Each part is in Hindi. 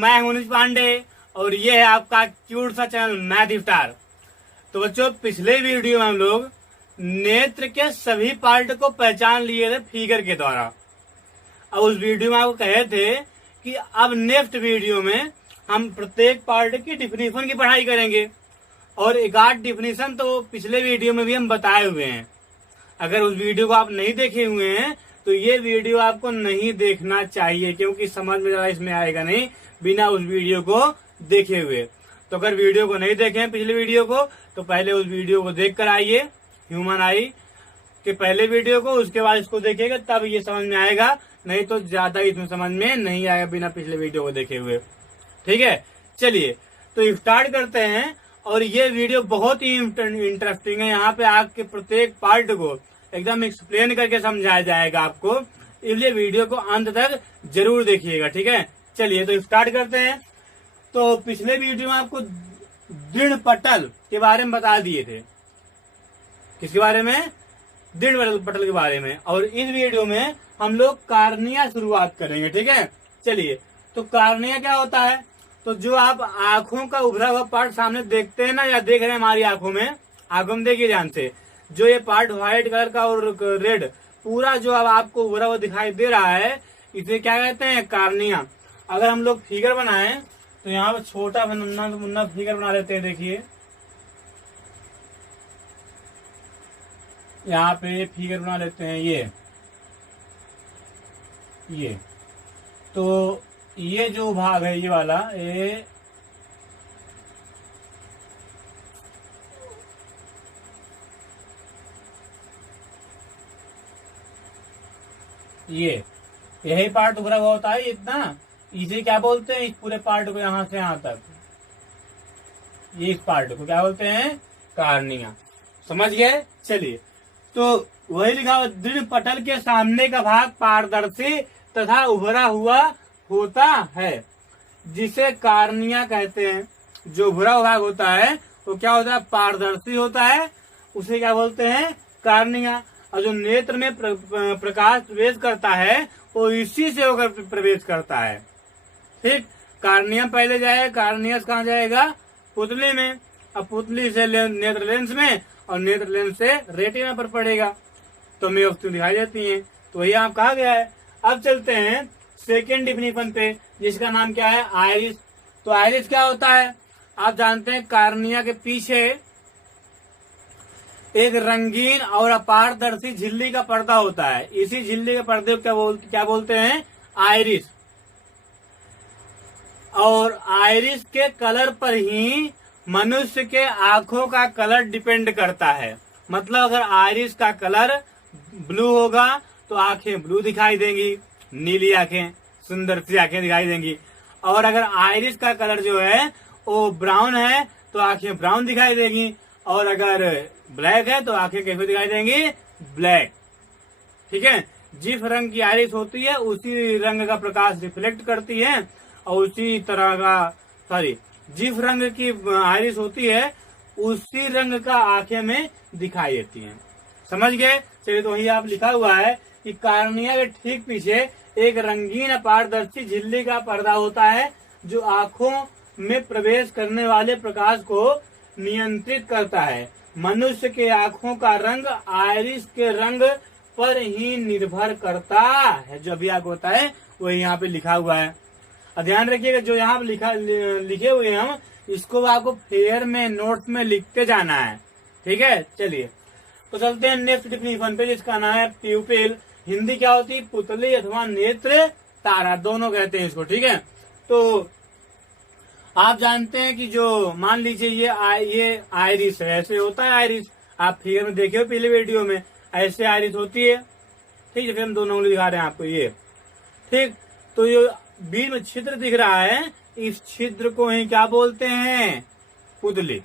मैं हूं मनीष पांडे और ये है आपका क्यूट सा चैनल मैथ इफ्तार। तो बच्चों, पिछले वीडियो में हम लोग नेत्र के सभी पार्ट को पहचान लिए थे फिगर के द्वारा। अब उस वीडियो में आपको कहे थे कि अब नेक्स्ट वीडियो में हम प्रत्येक पार्ट की डिफिनीशन की पढ़ाई करेंगे और एक आध डिफिनीशन तो पिछले वीडियो में भी हम बताए हुए हैं। अगर उस वीडियो को आप नहीं देखे हुए हैं तो ये वीडियो आपको नहीं देखना चाहिए, क्योंकि समझ में जरा इसमें आएगा नहीं बिना उस वीडियो को देखे हुए। तो अगर वीडियो को नहीं देखे हैं पिछले वीडियो को तो पहले उस वीडियो को देख कर आइए, ह्यूमन आई के पहले वीडियो को, उसके बाद इसको देखिएगा तब ये समझ में आएगा, नहीं तो ज्यादा इसमें समझ में नहीं आएगा बिना पिछले वीडियो को देखे हुए। ठीक है, चलिए तो स्टार्ट करते हैं। और ये वीडियो बहुत ही इंटरेस्टिंग है। यहाँ पे आपके प्रत्येक पार्ट को एकदम एक्सप्लेन करके समझाया जाएगा आपको, इसलिए वीडियो को अंत तक जरूर देखिएगा। ठीक है, चलिए तो स्टार्ट करते हैं। तो पिछले वीडियो में आपको दृढ़ पटल के बारे में बता दिए थे। किसके बारे में? दृढ़ पटल के बारे में। और इस वीडियो में हम लोग कार्निया शुरुआत करेंगे। ठीक है, चलिए तो कार्निया क्या होता है? तो जो आप आंखों का उभरा हुआ पार्ट सामने देखते हैं ना, या देख रहे हैं हमारी आंखों में देखिए ध्यान से, जो ये पार्ट व्हाइट कलर का और रेड पूरा जो अब आपको उभरा हुआ दिखाई दे रहा है, इसे क्या कहते हैं? कार्निया। अगर हम लोग फिगर बनाएं तो यहाँ पर छोटा मुन्ना फिगर बना लेते हैं। देखिए यहाँ पे फिगर बना लेते हैं ये तो ये जो भाग है ये वाला यही पार्ट उभरा हुआ होता है इतना, इसे क्या बोलते हैं? इस पूरे पार्ट को यहाँ से यहाँ तक, ये इस पार्ट को क्या बोलते हैं? कार्निया। समझ गए? चलिए तो वही लिखा हुआ, दृढ़ पटल के सामने का भाग पारदर्शी तथा उभरा हुआ होता है, जिसे कार्निया कहते हैं। जो उभरा हुआ भाग होता है वो क्या होता है? पारदर्शी होता है, उसे क्या बोलते हैं? कार्निया। और जो नेत्र में प्रकाश प्रवेश करता है वो इसी से होकर प्रवेश करता है। ठीक, कार्निया पहले जाएगा, कार्नियस कहाँ जाएगा? पुतली में। अब पुतली से नेत्र लेंस में और नेत्र लेंस से रेटिना पर पड़ेगा, तो हमें वस्तु दिखाई देती है। तो ये आप कहा गया है। अब चलते हैं सेकेंड डिफिनीशन पे, जिसका नाम क्या है? आइरिस। तो आइरिस क्या होता है? आप जानते हैं कार्निया के पीछे एक रंगीन और अपारदर्शी झिल्ली का पर्दा होता है। इसी झिल्ली के पर्दे को क्या बोलते हैं? आइरिस। और आइरिस के कलर पर ही मनुष्य के आंखों का कलर डिपेंड करता है। मतलब अगर आइरिस का कलर ब्लू होगा तो आंखें ब्लू दिखाई देंगी, नीली आंखें, सुंदर सी आंखें दिखाई देंगी। और अगर आइरिस का कलर जो है वो ब्राउन है तो आंखें ब्राउन दिखाई देंगी, और अगर ब्लैक है तो आंखें कैसे दिखाई देंगी? ब्लैक। ठीक है, जिस रंग की आइरिस होती है उसी रंग का प्रकाश रिफ्लेक्ट करती है, और उसी तरह का जिस रंग की आइरिस होती है उसी रंग का आंखें में दिखाई देती है। समझ गए? चलिए तो वही आप लिखा हुआ है कि कार्निया के ठीक पीछे एक रंगीन अपारदर्शी झिल्ली का पर्दा होता है, जो आंखों में प्रवेश करने वाले प्रकाश को नियंत्रित करता है। मनुष्य के आंखों का रंग आइरिस के रंग पर ही निर्भर करता है। जो अभी आपको होता है वही यहाँ पे लिखा हुआ है। ध्यान रखिएगा, जो यहाँ लिखे हुए हैं हम, इसको आपको फेयर में नोट्स में लिखते जाना है। ठीक है, चलिए तो चलते हैं नेक्स्ट डिफिनीशन पे, जिसका नाम है प्यूपिल। हिंदी क्या होती है? पुतली अथवा नेत्र तारा, दोनों कहते हैं इसको। ठीक है, तो आप जानते हैं कि जो मान लीजिए ये आइरिस है, ऐसे होता है आइरिस, आप फिगर में देखे हो पहले वीडियो में, ऐसे आइरिस होती है। ठीक है, फिर हम दोनों उंगली दिखा रहे हैं आपको ये। ठीक, तो ये बीच में छिद्र दिख रहा है, इस छिद्र को ही क्या बोलते हैं? पुतली।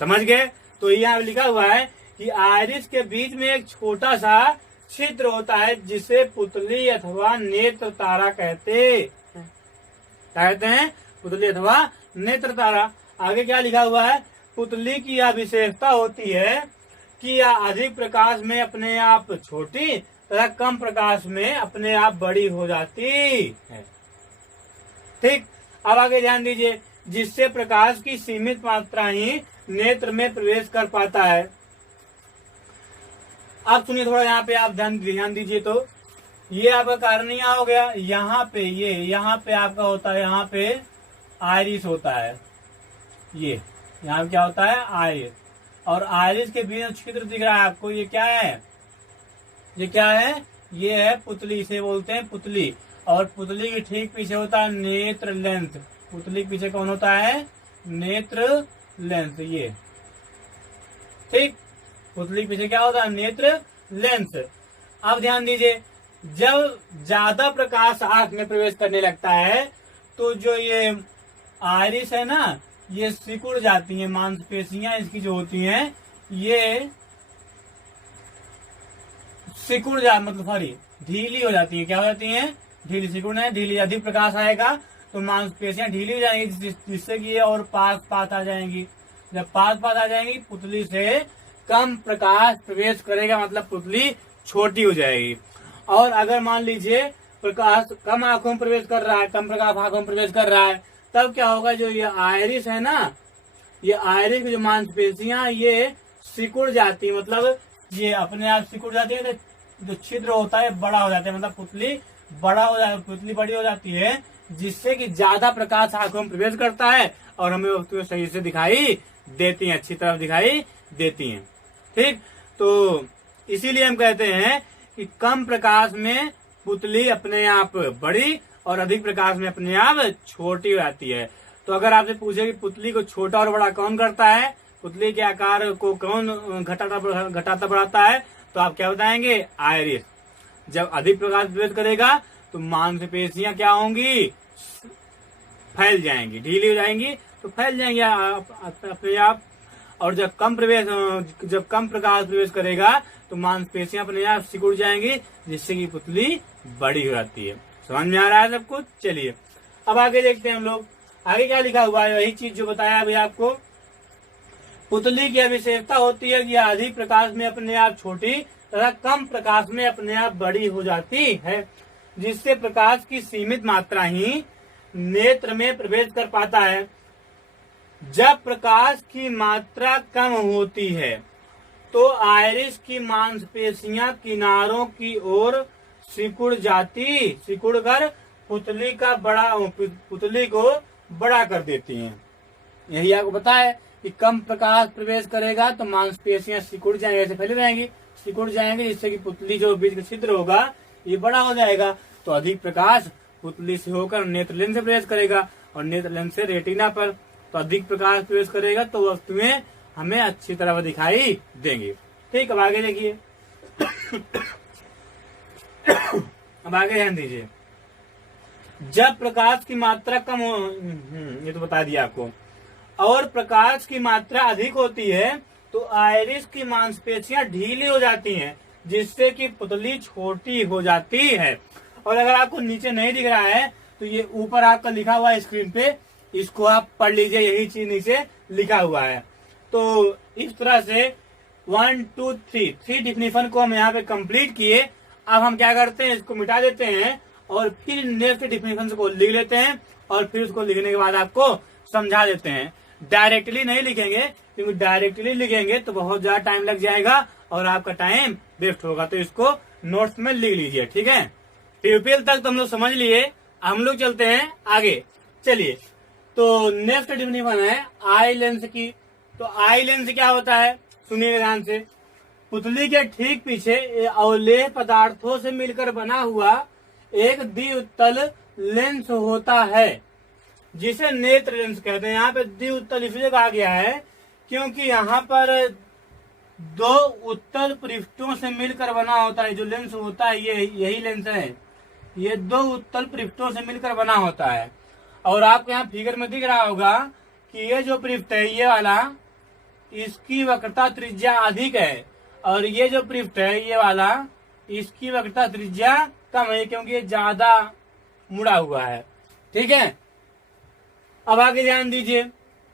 समझ गए? तो यहाँ लिखा हुआ है कि आइरिस के बीच में एक छोटा सा छिद्र होता है, जिसे पुतली अथवा नेत्र तारा कहते हैं। पुतली अथवा नेत्र तारा। आगे क्या लिखा हुआ है? पुतली की यह विशेषता होती है कि यह अधिक प्रकाश में अपने आप छोटी तथा कम प्रकाश में अपने आप बड़ी हो जाती है। ठीक, अब आगे ध्यान दीजिए, जिससे प्रकाश की सीमित मात्रा ही नेत्र में प्रवेश कर पाता है। अब सुनिए थोड़ा, यहाँ पे आप ध्यान दीजिए, तो ये आपका कार्निया हो गया, यहाँ पे यहाँ पे आपका होता है, यहाँ पे आइरिस होता है, ये यहाँ क्या होता है, आइरिस। और आइरिस के बीच छिद्र दिख रहा है आपको, ये क्या है, ये क्या है, ये है पुतली, इसे बोलते हैं पुतली। और पुतली के ठीक पीछे होता है नेत्र लेंस। पुतली के पीछे कौन होता है, नेत्र लेंस, ये ठीक, पुतली के पीछे क्या होता है, नेत्र लेंस। अब ध्यान दीजिए, जब ज्यादा प्रकाश आंख में प्रवेश करने लगता है तो जो ये आइरिस है ना, ये सिकुड़ जाती है, मांसपेशियां इसकी जो होती हैं ये सिकुड़ मतलब सॉरी ढीली हो जाती है। क्या हो जाती है, ढीली, सिकुड़ना है, ढीली। अधिक प्रकाश आएगा तो मांसपेशियां ढीली हो जाएंगी, जिससे कि ये और पास आ जाएंगी। जब पास आ जाएंगी, पुतली से कम प्रकाश प्रवेश करेगा, मतलब पुतली छोटी हो जाएगी। और अगर मान लीजिए प्रकाश कम आंखों में प्रवेश कर रहा है, कम प्रकाश आंखों में प्रवेश कर रहा है, तब क्या होगा, जो ये आइरिस है ना, ये आइरिस की जो मांसपेशियां ये सिकुड़ जाती है, मतलब ये अपने आप सिकुड़ जाती है, तो जो छिद्र होता है बड़ा हो जाता है, मतलब पुतली बड़ी हो जाती है, जिससे कि ज्यादा प्रकाश आंखों में प्रवेश करता है और हमें वस्तुएं सही से दिखाई देती हैं, अच्छी तरफ दिखाई देती हैं। ठीक, तो इसीलिए हम कहते हैं कि कम प्रकाश में पुतली अपने आप बड़ी और अधिक प्रकाश में अपने आप छोटी हो जाती है। तो अगर आपसे पूछे कि पुतली को छोटा और बड़ा कौन करता है, पुतली के आकार को कौन घटाता बढ़ाता है, तो आप क्या बताएंगे, आइरिस। जब अधिक प्रकाश प्रवेश करेगा तो मांसपेशियां क्या होंगी, फैल जाएंगी, ढीली हो जाएंगी, तो फैल जाएंगे अपने आप। और जब कम प्रकाश प्रवेश करेगा तो मांसपेशियां अपने आप सिकुड़ जाएंगी, जिससे कि पुतली बड़ी हो जाती है। समझ में आ रहा है सब कुछ? चलिए अब आगे देखते हैं हम लोग, आगे क्या लिखा हुआ है, वही चीज जो बताया अभी आपको। पुतली की विशेषता होती है कि अधिक प्रकाश में अपने आप छोटी तथा कम प्रकाश में अपने आप बड़ी हो जाती है, जिससे प्रकाश की सीमित मात्रा ही नेत्र में प्रवेश कर पाता है। जब प्रकाश की मात्रा कम होती है तो आइरिस की मांसपेशियां किनारों की ओर सिकुड़कर पुतली को बड़ा कर देती हैं। यही आपको पता है कि कम प्रकाश प्रवेश करेगा तो मांसपेशियां सिकुड़ जाएंगी, ऐसे फैली रहेंगी, सिकुड़ जाएंगे, जिससे कि पुतली जो बीच का छिद्र होगा ये बड़ा हो जाएगा। तो अधिक प्रकाश पुतली से होकर नेत्र लेंस से प्रवेश करेगा और नेत्र लेंस से रेटिना पर, तो अधिक प्रकाश प्रवेश करेगा तो वस्तुएं हमें अच्छी तरह दिखाई देंगी। ठीक, अब आगे देखिए अब आगे ध्यान दीजिए, जब प्रकाश की मात्रा कम हो, ये तो बता दिया आपको, और प्रकाश की मात्रा अधिक होती है तो आइरिस की मांसपेशियां ढीली हो जाती हैं, जिससे कि पुतली छोटी हो जाती है। और अगर आपको नीचे नहीं दिख रहा है तो ये ऊपर आपका लिखा हुआ है स्क्रीन पे, इसको आप पढ़ लीजिए, यही चीज नीचे लिखा हुआ है। तो इस तरह से 1 2 3 डिफिनेशन को हम यहाँ पे कंप्लीट किए। अब हम क्या करते हैं, इसको मिटा देते हैं और फिर नेक्स्ट डिफिनेशन को लिख लेते हैं और फिर उसको लिखने के बाद आपको समझा देते हैं। डायरेक्टली नहीं लिखेंगे, क्योंकि डायरेक्टली लिखेंगे तो बहुत ज्यादा टाइम लग जाएगा और आपका टाइम वेस्ट होगा, तो इसको नोट्स में लिख लीजिए। ठीक है, पीपीएल तक तो हम लोग समझ लिए, हम लोग चलते हैं आगे। चलिए, तो नेक्स्ट डिफिनेशन है आई लेंस की। तो आई लेंस क्या होता है, सुनिए ध्यान से। पुतली के ठीक पीछे अवलेह पदार्थों से मिलकर बना हुआ एक द्विउत्तल लेंस होता है, जिसे नेत्र लेंस कहते हैं। यहाँ पे द्विउत्तल इसलिए कहा गया है क्योंकि यहाँ पर दो उत्तल पृष्ठों से मिलकर बना होता है। जो लेंस होता है ये यही लेंस है, ये दो उत्तल पृष्ठों से मिलकर बना होता है। और आपको यहाँ फिगर में दिख रहा होगा कि ये जो पृष्ठ है ये वाला, इसकी वक्रता त्रिज्या अधिक है, और ये जो पृष्ठ है ये वाला, इसकी वक्रता त्रिज्या कम है, क्योंकि ये ज्यादा मुड़ा हुआ है। ठीक है, अब आगे ध्यान दीजिए,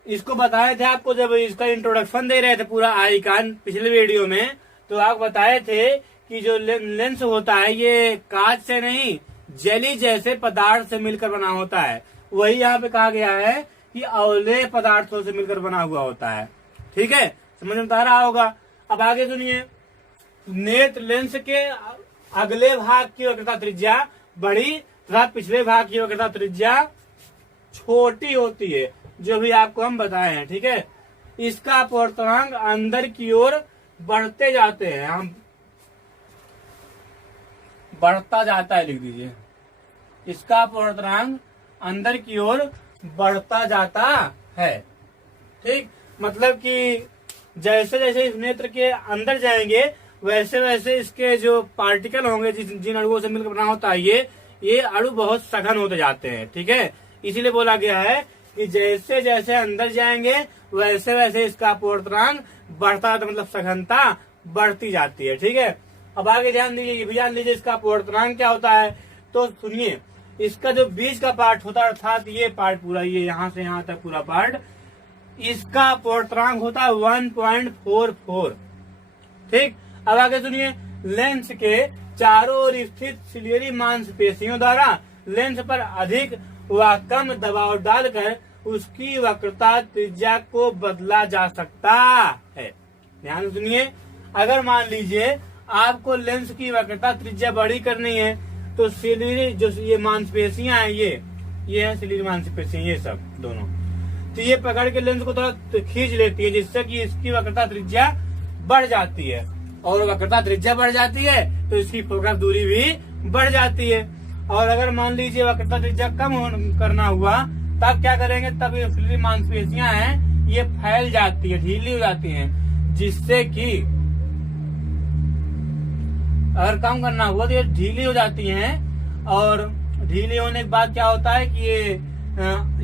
इसको बताए थे आपको जब इसका इंट्रोडक्शन दे रहे थे पूरा आइकन पिछले वीडियो में, तो आप बताए थे कि जो लेंस होता है ये कांच से नहीं जेली जैसे पदार्थ से मिलकर बना होता है। वही यहाँ पे कहा गया है कि अवलेय पदार्थों से मिलकर बना हुआ होता है। ठीक है, समझ में आ रहा होगा। अब आगे सुनिए, नेत्र लेंस के अगले भाग की वक्रता त्रिज्या बड़ी तथा पिछले भाग की वक्रता त्रिज्या छोटी होती है, जो भी आपको हम बताए हैं। ठीक है, इसका अपवर्तनांक अंदर की ओर बढ़ते जाते हैं, हम बढ़ता जाता है, लिख दीजिए। इसका अपवर्तनांक अंदर की ओर बढ़ता जाता है। ठीक, मतलब कि जैसे जैसे इस नेत्र के अंदर जाएंगे वैसे वैसे इसके जो पार्टिकल होंगे जिन अणुओं से मिलकर बना होता है ये अणु बहुत सघन होते जाते हैं। ठीक है, इसीलिए बोला गया है कि जैसे जैसे अंदर जाएंगे वैसे वैसे इसका अपवर्तनांक बढ़ता है, मतलब सघनता बढ़ती जाती है। ठीक है, अब आगे ध्यान दीजिए, ये भी जान लीजिए इसका अपवर्तनांक क्या होता है। तो सुनिए, इसका जो बीच का पार्ट होता है, अर्थात ये पार्ट पूरा, ये यहाँ से यहाँ तक पूरा पार्ट, इसका अपवर्तनांक होता है 1.44। ठीक, अब आगे सुनिए, लेंस के चारों ओर स्थित सिलियरी मांसपेशियों द्वारा लेंस पर अधिक व कम दबाव डालकर उसकी वक्रता त्रिज्या को बदला जा सकता है। ध्यान सुनिए, अगर मान लीजिए आपको लेंस की वक्रता त्रिज्या बड़ी करनी है तो सिलियरी जो ये मांसपेशियां हैं, ये है सिलियरी मांसपेशियां, ये सब दोनों, तो ये पकड़ के लेंस को थोड़ा खींच लेती है, जिससे कि इसकी वक्रता त्रिज्या बढ़ जाती है, और वक्रता त्रिज्या बढ़ जाती है तो इसकी फोकस दूरी भी बढ़ जाती है। और अगर मान लीजिए वक्रता त्रिज्या कम करना हुआ, तब क्या करेंगे, तब ये सिलियरी मांसपेशियां हैं ये फैल जाती है, ढीली हो जाती हैं, जिससे कि अगर कम करना हुआ तो ये ढीली हो जाती हैं, और ढीली होने के बाद क्या होता है कि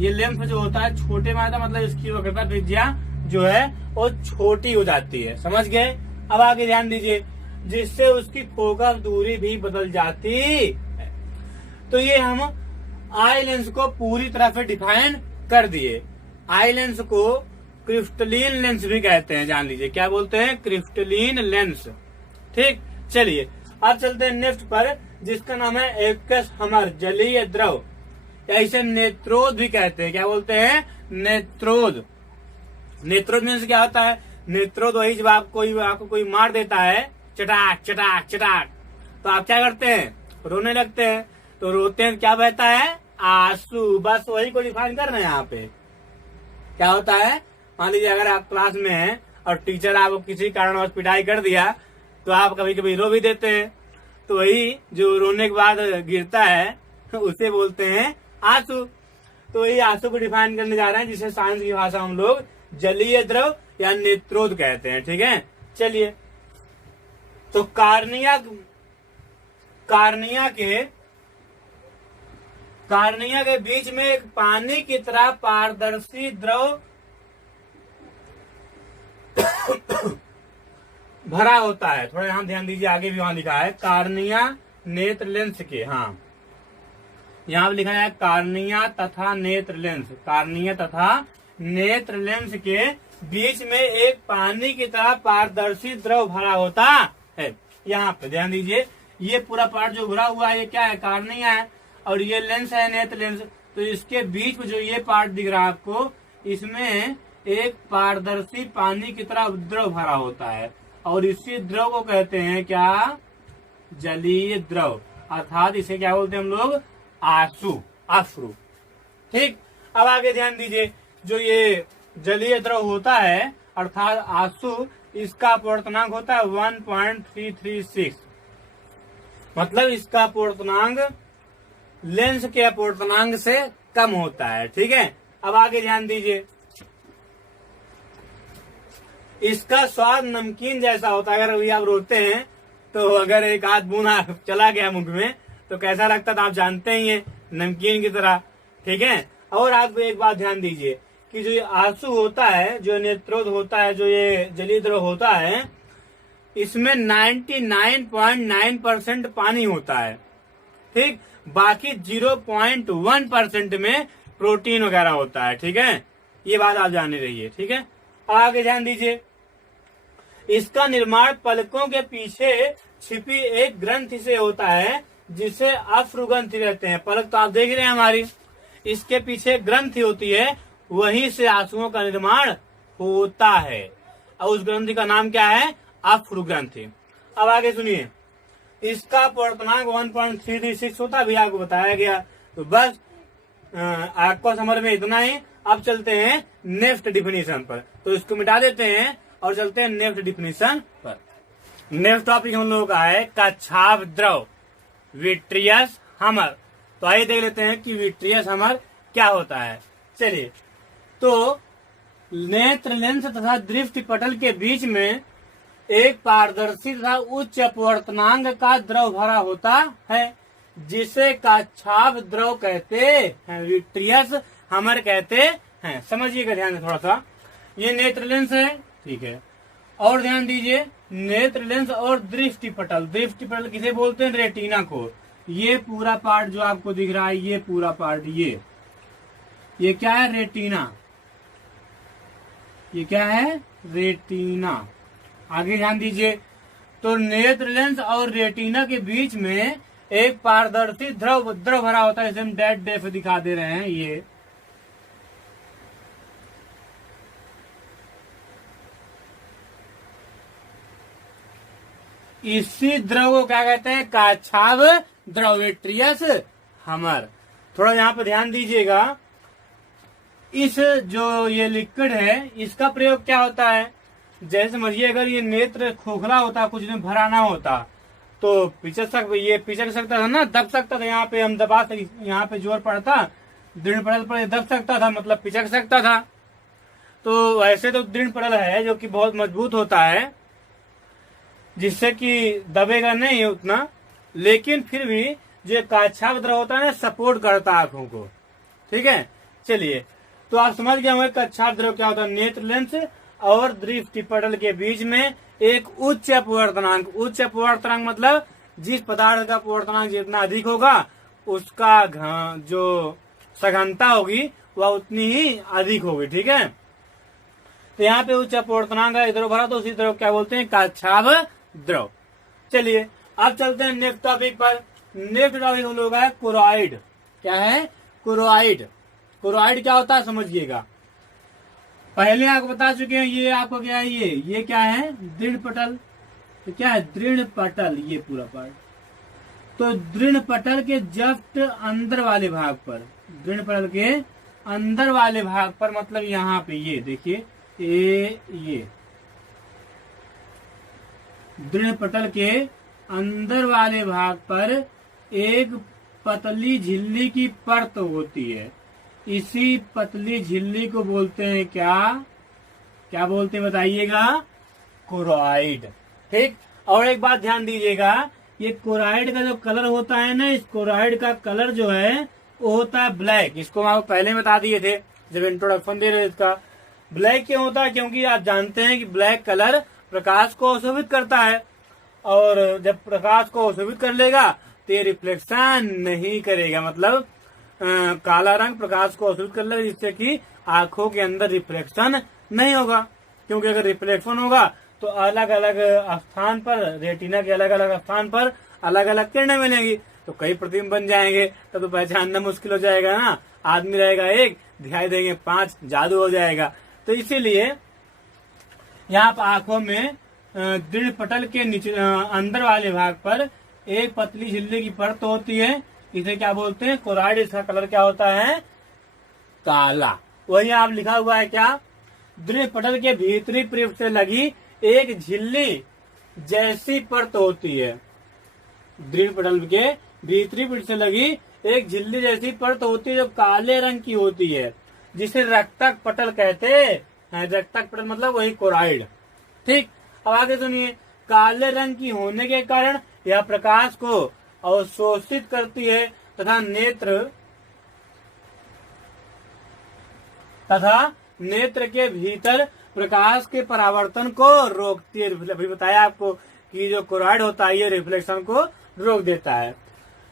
ये लेंस जो होता है छोटे में आता है, मतलब इसकी वक्रता त्रिज्या जो है वो छोटी हो जाती है। समझ गए? अब आगे ध्यान दीजिए, जिससे उसकी फोकस दूरी भी बदल जाती है। तो ये हम आई लेंस को पूरी तरह से डिफाइन कर दिए। आई लेंस को क्रिस्टलीन लेंस भी कहते हैं, जान लीजिए क्या बोलते हैं, क्रिस्टलीन लेंस। ठीक, चलिए अब चलते हैं नेक्स्ट पर, जिसका नाम है एक्वस हमर, जलीय द्रव, या इसे नेत्रोद भी कहते हैं। क्या बोलते हैं, नेत्रोद। नेत्रोद मीन्स क्या होता है, नेत्रोद वही जब आपको कोई मार देता है, चटाक चटाक चटाक, तो आप क्या करते हैं, रोने लगते हैं। तो रोते हैं क्या बहता है, आंसू। बस वही को डिफाइन कर रहे हैं यहाँ पे। क्या होता है, मान लीजिए अगर आप क्लास में हैं और टीचर आपको किसी कारणवश पिटाई कर दिया, तो आप कभी कभी रो भी देते हैं, तो वही जो रोने के बाद गिरता है उसे बोलते हैं आंसू। तो वही आंसू को डिफाइन करने जा रहे हैं, जिसे साइंस की भाषा हम लोग जलीय द्रव या नेत्रोद कहते हैं। ठीक है, चलिए, तो कार्निया के बीच में एक पानी की तरह पारदर्शी द्रव भरा होता है। थोड़ा यहाँ ध्यान दीजिए, आगे भी वहां लिखा है कार्निया नेत्र लेंस के, हाँ यहाँ लिखा है कार्निया तथा नेत्र लेंस, कार्निया तथा नेत्र लेंस के बीच में एक पानी की तरह पारदर्शी द्रव भरा होता है। यहाँ पे ध्यान दीजिए, ये पूरा पार्ट जो भरा हुआ है ये क्या है, कार्निया है, और ये लेंस है नेत्र लेंस। तो इसके बीच में जो ये पार्ट दिख रहा है आपको, इसमें एक पारदर्शी पानी की तरह द्रव भरा होता है, और इसी द्रव को कहते हैं क्या, जलीय द्रव, अर्थात इसे क्या बोलते हैं हम लोग, आंसू, अश्रु। ठीक, अब आगे ध्यान दीजिए, जो ये जलीय द्रव होता है अर्थात आंसू, इसका अपवर्तनांक होता है 1.336, मतलब इसका अपवर्तनांक लेंस के अपवर्तनांक से कम होता है। ठीक है, अब आगे ध्यान दीजिए, इसका स्वाद नमकीन जैसा होता है। अगर अभी आप रोते हैं तो अगर एक आध बूंद चला गया मुंह में तो कैसा लगता था आप जानते ही हैं, नमकीन की तरह। ठीक है, और आप एक बात ध्यान दीजिए कि जो ये आंसू होता है, जो नेत्रोद होता है, जो ये जलीय द्रव होता है, इसमें 99.9% पानी होता है। ठीक, बाकी 0.1% में प्रोटीन वगैरह होता है। ठीक है, ये बात आप जाने रहिए। ठीक है, आगे ध्यान दीजिए, इसका निर्माण पलकों के पीछे छिपी एक ग्रंथि से होता है, जिसे अफ्रुग्रंथि कहते हैं। पलक तो आप देख रहे हैं हमारी, इसके पीछे ग्रंथि होती है, वहीं से आंसुओं का निर्माण होता है और उस ग्रंथि का नाम क्या है? अफ्र ग्रंथि। अब आगे सुनिए, इसका पूर्णांक 1.336 होता है, अभी आपको बताया गया। तो बस आपको समझ में इतना ही। अब चलते हैं नेक्स्ट डिफिनीशन पर, तो इसको मिटा देते हैं और चलते हैं नेक्स्ट डिफिनीशन पर। नेक्स्ट टॉपिक हम लोगों का है कच्छाप द्रव विट्रियस हमर। तो आइए देख लेते हैं कि विट्रियस हमर क्या होता है। चलिए, तो नेत्र लेंस तथा दृष्टि पटल के बीच में एक पारदर्शी तथा उच्च अपवर्तनांक का द्रव भरा होता है, जिसे कच्छाप द्रव कहते हैं, विट्रियस हमर कहते हैं। समझिएगा ध्यान से थोड़ा सा। ये नेत्र लेंस है, ठीक है, और ध्यान दीजिए नेत्र लेंस और दृष्टि पटल। दृष्टि पटल किसे बोलते हैं? रेटिना को। ये पूरा पार्ट जो आपको दिख रहा है, ये पूरा पार्ट, ये क्या है? रेटिना। ये क्या है? रेटिना। आगे ध्यान दीजिए, तो नेत्र लेंस और रेटिना के बीच में एक पारदर्शी द्रव भरा होता है, इसे हम डेफ दिखा दे रहे हैं। ये इसी द्रव को क्या कहते हैं? कच्छाप द्रव विट्रियस हमर। थोड़ा यहाँ पे ध्यान दीजिएगा, इस जो ये लिक्विड है, इसका प्रयोग क्या होता है? जैसे समझिए, अगर ये नेत्र खोखला होता, कुछ में भरा ना होता, तो पिचक सकता था ना, दब सकता था। यहाँ पे हम यहाँ पे जोर पड़ता, दृढ़ पटल पर दब सकता था, मतलब पिचक सकता था। तो वैसे तो दृढ़ पटल है जो कि बहुत मजबूत होता है, जिससे कि दबेगा नहीं उतना, लेकिन फिर भी जो कच्छाप द्रव होता है ना, सपोर्ट करता है आंखों को। ठीक है, चलिए, तो आप समझ गए होंगे कच्छाप द्रव क्या होता है। नेत्र लेंस और दृष्टि पटल के बीच में एक उच्च अपवर्तनांक। उच्च अपवर्तनांक मतलब जिस पदार्थ का अपवर्तनांक जितना अधिक होगा, उसका जो सघनता होगी वह उतनी ही अधिक होगी। ठीक है, तो यहाँ पे उच्च अपवर्तनांक है, इधर भरा, तो उसी द्रव क्या बोलते हैं? कच्छाप द्रव। चलिए, अब चलते हैं नेक्स्ट टॉपिक पर। नेक्स्ट टॉपिक हम लोग है कोरॉइड। क्या है? कोरॉइड। कोरॉइड क्या होता है समझिएगा। पहले आपको बता चुके हैं, ये आपको क्या है? ये क्या है? दृढ़ पटल। तो क्या है? दृढ़ पटल, ये पूरा पार्ट। तो दृढ़ पटल के जस्ट अंदर वाले भाग पर, दृढ़ पटल के अंदर वाले भाग पर, मतलब यहाँ पे ये देखिए, ये दृढ़ पटल के अंदर वाले भाग पर एक पतली झिल्ली की परत होती है। इसी पतली झिल्ली को बोलते हैं क्या बोलते हैं बताइएगा? कोरॉइड। ठीक, और एक बात ध्यान दीजिएगा, ये कोरॉइड का जो कलर होता है ना, इस कोरॉइड का कलर जो है वो होता है ब्लैक। इसको हम आपको पहले बता दिए थे जब इंट्रोडक्शन दे रहे इसका। ब्लैक क्यों होता है? क्योंकि आप जानते हैं कि ब्लैक कलर प्रकाश को अशोभित करता है, और जब प्रकाश को अशोभित कर लेगा तो ये रिफ्लेक्शन नहीं करेगा, मतलब काला रंग प्रकाश को अशोभित कर लेगा, जिससे कि आंखों के अंदर रिफ्लेक्शन नहीं होगा। क्योंकि अगर रिफ्लेक्शन होगा तो अलग अलग स्थान पर, रेटिना के अलग अलग स्थान पर अलग अलग किरणें मिलेंगी, तो कई प्रतिबिंब बन जाएंगे, तब तो पहचानना मुश्किल हो जाएगा ना। आदमी रहेगा एक, दिखाई देंगे 5, जादू हो जाएगा। तो इसीलिए यहाँ पर आंखों में दृढ़ पटल के नीचे अंदर वाले भाग पर एक पतली झिल्ली की परत होती है, इसे क्या बोलते हैं? कोरॉइड। इसका कलर क्या होता है? काला। वही आप लिखा हुआ है क्या? दृढ़ पटल के भीतरी पृष्ठ से लगी एक झिल्ली जैसी परत होती है। दृढ़ पटल के भीतरी पृष्ठ से लगी एक झिल्ली जैसी परत होती है, जो काले रंग की होती है, जिसे रक्तक पटल कहते हैं। रक्तक पटल मतलब वही कोरॉइड। ठीक, अब आगे सुनिए, काले रंग की होने के कारण यह प्रकाश को अवशोषित करती है तथा नेत्र के भीतर प्रकाश के परावर्तन को रोकती है। अभी बताया आपको कि जो कोरॉइड होता है ये रिफ्लेक्शन को रोक देता है,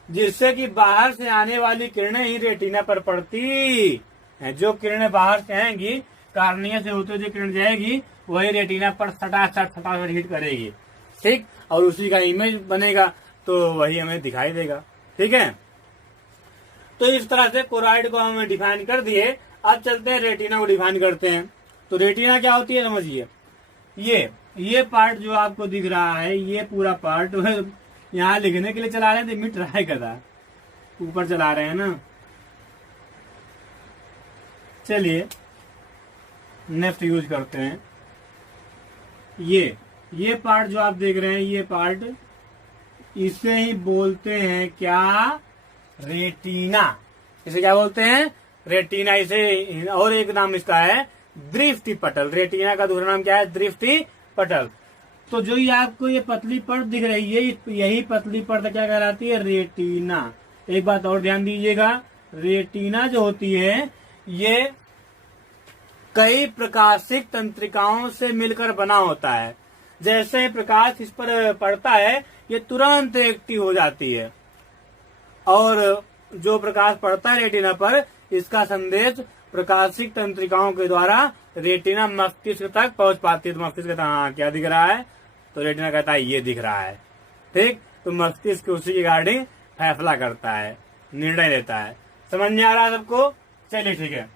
जिससे कि बाहर से आने वाली किरणें ही रेटिना पर पड़ती है। जो किरणें बाहर से आएंगी, कार्निया से होते हुए किरण जाएगी, वही रेटिना पर सटासट हिट करेगी। ठीक, और उसी का इमेज बनेगा, तो वही हमें दिखाई देगा। ठीक है, तो इस तरह से कोरॉइड को हम डिफाइन कर दिए। अब चलते हैं रेटिना को डिफाइन करते हैं। तो रेटिना क्या होती है समझिए, ये पार्ट जो आपको दिख रहा है, ये पूरा पार्ट यहाँ लिखने के लिए चला रहे हैं तो मिट रहा है कदा, ऊपर चला रहे हैं ना। चलिए नेक्स्ट यूज करते हैं। ये पार्ट जो आप देख रहे हैं, ये पार्ट, इसे ही बोलते हैं क्या, रेटिना। इसे क्या बोलते हैं, रेटिना। इसे और एक नाम इसका है दृष्टि पटल। रेटिना का दूसरा नाम क्या है, दृष्टि पटल। तो जो ये आपको ये पतली परत दिख रही है, यही पतली परत क्या कहलाती है, रेटिना। एक बात और ध्यान दीजिएगा, रेटिना जो होती है ये कई प्रकाशिक तंत्रिकाओं से मिलकर बना होता है। जैसे प्रकाश इस पर पड़ता है ये तुरंत एक्टिव हो जाती है, और जो प्रकाश पड़ता है रेटिना पर, इसका संदेश प्रकाशिक तंत्रिकाओं के द्वारा रेटिना मस्तिष्क तक पहुंच पाती है। तो मस्तिष्क कहता है हाँ क्या दिख रहा है, तो रेटिना कहता है ये दिख रहा है। ठीक, तो मस्तिष्क उसी की रिगार्डिंग फैसला करता है, निर्णय लेता है। समझ में आ रहा है सबको? चलिए ठीक है।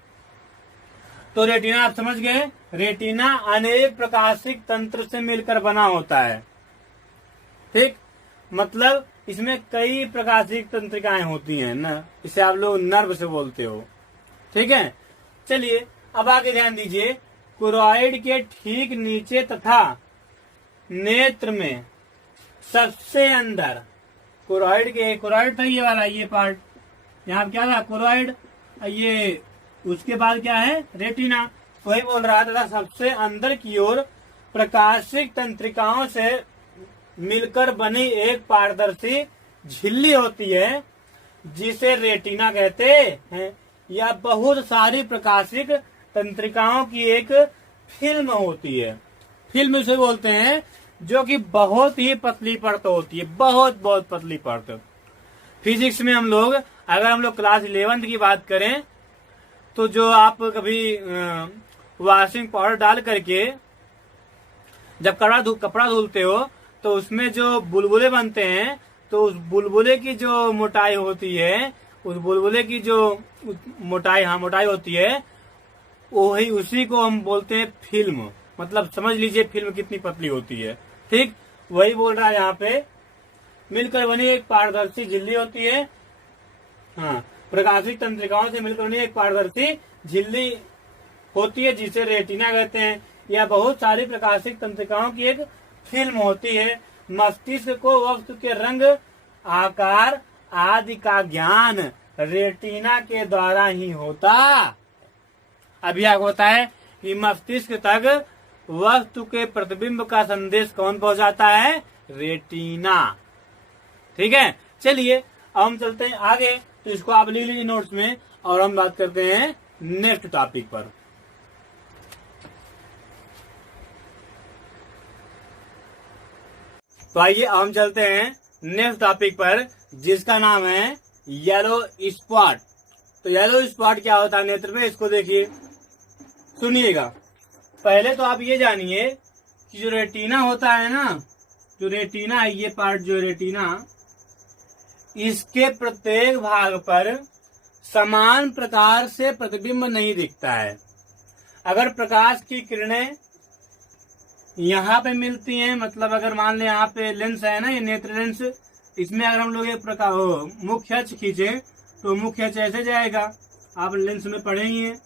तो रेटिना आप समझ गए, रेटिना अनेक प्रकाशिक तंत्र से मिलकर बना होता है। ठीक, मतलब इसमें कई प्रकाशिक तंत्रिकाएं होती हैं ना, इसे आप लोग नर्व से बोलते हो। ठीक है, चलिए अब आगे ध्यान दीजिए। कोरॉइड के ठीक नीचे तथा नेत्र में सबसे अंदर, कोरॉइड था ये वाला, ये पार्ट यहाँ क्या था, कोरॉइड। ये उसके बाद क्या है, रेटिना। वही बोल रहा था, सबसे अंदर की ओर प्रकाशिक तंत्रिकाओं से मिलकर बनी एक पारदर्शी झिल्ली होती है जिसे रेटिना कहते हैं। यह बहुत सारी प्रकाशिक तंत्रिकाओं की एक फिल्म होती है। फिल्म इसे बोलते हैं, जो कि बहुत ही पतली परत होती है, बहुत बहुत पतली परत। फिजिक्स में हम लोग, अगर हम लोग क्लास 11th की बात करें, तो जो आप कभी वॉशिंग पाउडर डाल करके जब कपड़ा धुलते हो तो उसमें जो बुलबुले बनते हैं, तो उस बुलबुले की जो मोटाई होती है, उस बुलबुले की जो मोटाई होती है, वही उसी को हम बोलते हैं फिल्म। मतलब समझ लीजिए फिल्म कितनी पतली होती है। ठीक, वही बोल रहा है यहाँ पे, मिलकर बनी एक पारदर्शी झिल्ली होती है। हाँ, प्रकाशिक तंत्रिकाओं से मिलकर बनी एक पारदर्शी झिल्ली होती है जिसे रेटिना कहते हैं। यह बहुत सारी प्रकाशिक तंत्रिकाओं की एक फिल्म होती है। मस्तिष्क को वस्तु के रंग, आकार आदि का ज्ञान रेटिना के द्वारा ही होता। अभी आगे होता है कि मस्तिष्क तक वस्तु के प्रतिबिंब का संदेश कौन पहुंचाता है, रेटिना। ठीक है, चलिए अब हम चलते हैं आगे। तो इसको आप लिख लीजिए नोट्स में, और हम बात करते हैं नेक्स्ट टॉपिक पर। तो आइए हम चलते हैं नेक्स्ट टॉपिक पर, जिसका नाम है येलो स्पॉट। तो येलो स्पॉट क्या होता है नेत्र में, इसको देखिए, सुनिएगा। पहले तो आप ये जानिए कि जो रेटिना होता है ना, जो रेटिना है, ये पार्ट जो रेटिना, इसके प्रत्येक भाग पर समान प्रकार से प्रतिबिंब नहीं दिखता है। अगर प्रकाश की किरणें यहाँ पे मिलती हैं, मतलब अगर मान लें यहाँ पे लेंस है ना, ये नेत्र लेंस, इसमें अगर हम लोग एक प्रकार मुख्य अक्ष खींचे तो मुख्य अक्ष ऐसे जाएगा, आप लेंस में पढ़े ही हैं।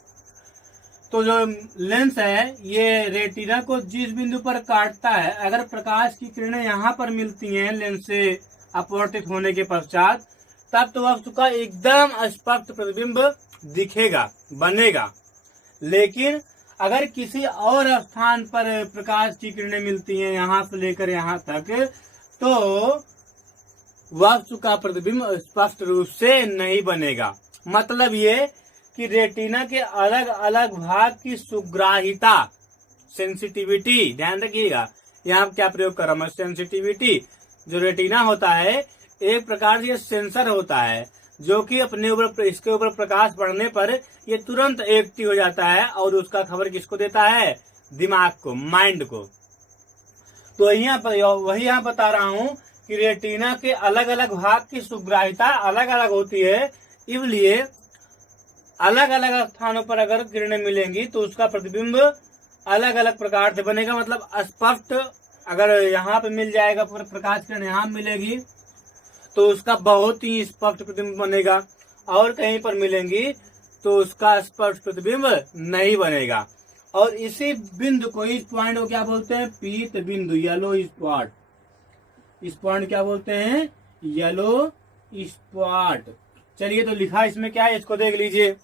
तो जो लेंस है ये रेटिना को जिस बिंदु पर काटता है, अगर प्रकाश की किरणें यहाँ पर मिलती हैं लेंस से अपवर्तित होने के पश्चात, तब तो वस्तु का एकदम स्पष्ट प्रतिबिंब दिखेगा, बनेगा। लेकिन अगर किसी और स्थान पर प्रकाश की किरणें मिलती हैं यहाँ से लेकर यहाँ तक, तो वस्तु का प्रतिबिंब स्पष्ट रूप से नहीं बनेगा। मतलब ये कि रेटिना के अलग अलग भाग की सुग्राहिता, सेंसिटिविटी, ध्यान रखिएगा यहाँ क्या प्रयोग कर रहा हूं मैं, सेंसिटिविटी। जो रेटिना होता है एक प्रकार से सेंसर होता है, जो कि अपने ऊपर, इसके ऊपर प्रकाश पड़ने पर ये तुरंत एक्टिव हो जाता है, और उसका खबर किसको देता है, दिमाग को, माइंड को। तो वही यहाँ बता रहा हूँ कि रेटिना के अलग अलग भाग की सुग्राहिता अलग अलग होती है। इसलिए अलग अलग स्थानों पर अगर किरणें मिलेंगी तो उसका प्रतिबिंब अलग अलग प्रकार से बनेगा। मतलब स्पष्ट अगर यहाँ पे मिल जाएगा प्रकाश किरण, यहाँ मिलेगी तो उसका बहुत ही स्पष्ट प्रतिबिंब बनेगा, और कहीं पर मिलेंगी तो उसका स्पष्ट प्रतिबिंब नहीं बनेगा। और इसी बिंदु को, इस पॉइंट को क्या बोलते हैं? पीत बिंदु, येलो स्पॉट। इस पॉइंट क्या बोलते हैं? Yellow spot. चलिए तो लिखा इसमें क्या है, इसको देख लीजिए।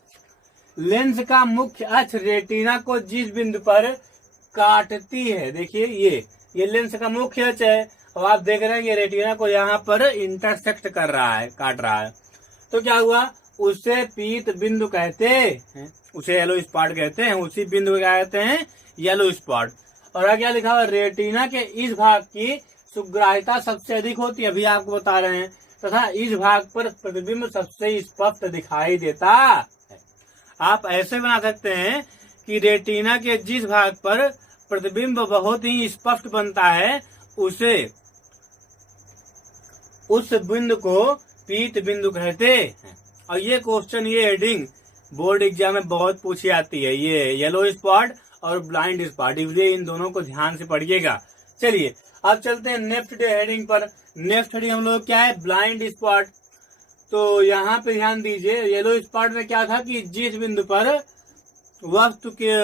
लेंस का मुख्य अक्ष रेटिना को जिस बिंदु पर काटती है, देखिए ये लेंस का मुख्य अक्ष है, और आप देख रहे हैं ये रेटिना को यहाँ पर इंटरसेक्ट कर रहा है, काट रहा है। तो क्या हुआ? उसे पीत बिंदु कहते हैं, उसे येलो स्पॉट कहते हैं। उसी बिंदु को क्या कहते हैं? Yellow spot. और आगे क्या लिखा हुआ? रेटिना के इस भाग की सुग्राह्यता सबसे अधिक होती है, अभी आपको बता रहे हैं, तथा इस भाग पर प्रतिबिंब सबसे स्पष्ट दिखाई देता है। आप ऐसे बना सकते हैं कि रेटिना के जिस भाग पर प्रतिबिंब बहुत ही स्पष्ट बनता है उस बिंदु को पीत बिंदु कहते हैं। और ये क्वेश्चन, ये हेडिंग बोर्ड एग्जाम में बहुत पूछी आती है, ये येलो स्पॉट और ब्लाइंड स्पॉट, इसलिए इन दोनों को ध्यान से पढ़िएगा। चलिए अब चलते हैं नेक्स्ट डे हेडिंग पर। नेक्स्ट हेडिंग हम लोग क्या है? Blind spot. तो यहाँ पे ध्यान दीजिए, येलो स्पॉट में क्या था कि जिस बिंदु पर वस्तु के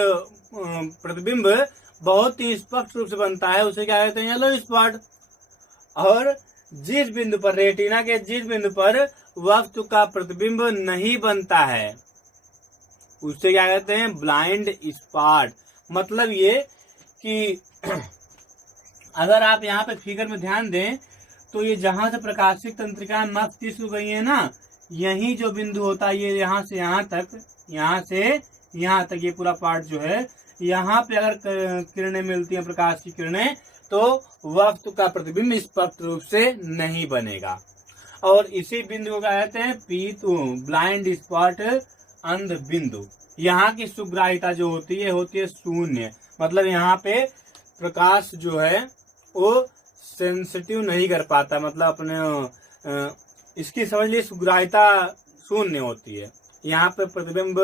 प्रतिबिंब बहुत ही स्पष्ट रूप से बनता है उसे क्या कहते हैं? Yellow spot. और जिस बिंदु पर, रेटिना के जिस बिंदु पर वस्तु का प्रतिबिंब नहीं बनता है उसे क्या कहते हैं? Blind spot. मतलब ये कि अगर आप यहाँ पे फिगर में ध्यान दें तो ये जहां से प्रकाशिक तंत्रिकाएं मस्तिष्क को गई है ना, यही जो बिंदु होता है, ये यहाँ से यहाँ तक, यहाँ से यहाँ तक, ये पूरा पार्ट जो है, यहाँ पे अगर किरणें मिलती हैं, प्रकाश की किरणें, तो वस्तु का प्रतिबिंब स्पष्ट रूप से नहीं बनेगा। और इसी बिंदु को क्या कहते हैं? ब्लाइंड स्पॉट, अंध बिंदु। यहाँ की सुग्राह्यता जो होती है शून्य। मतलब यहाँ पे प्रकाश जो है वो सेंसिटिव नहीं कर पाता, मतलब अपने इसकी समझ लीजिए सुग्राह्यता शून्य होती है, यहाँ पे प्रतिबिंब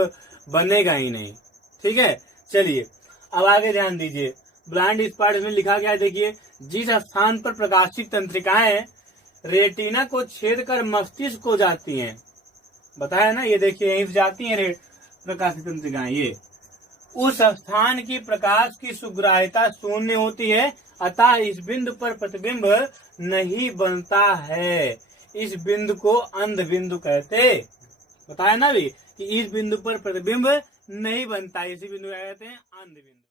बनेगा ही नहीं। ठीक है, चलिए अब आगे ध्यान दीजिए। ब्लाइंड स्पॉट में लिखा गया है, देखिए, जिस स्थान पर प्रकाशिक तंत्रिकाएं रेटिना को छेद कर मस्तिष्क को जाती हैं, बताया ना, ये देखिए यहीं से जाती हैं प्रकाशिक तंत्रिकाएं, ये उस स्थान की प्रकाश की सुग्राह्यता शून्य होती है, अतः इस बिंदु पर प्रतिबिंब नहीं बनता है। इस बिंदु को अंध बिंदु कहते, बताया ना भी कि इस बिंदु पर प्रतिबिंब नहीं बनता, इसी बिंदु कहते हैं अंध बिंदु।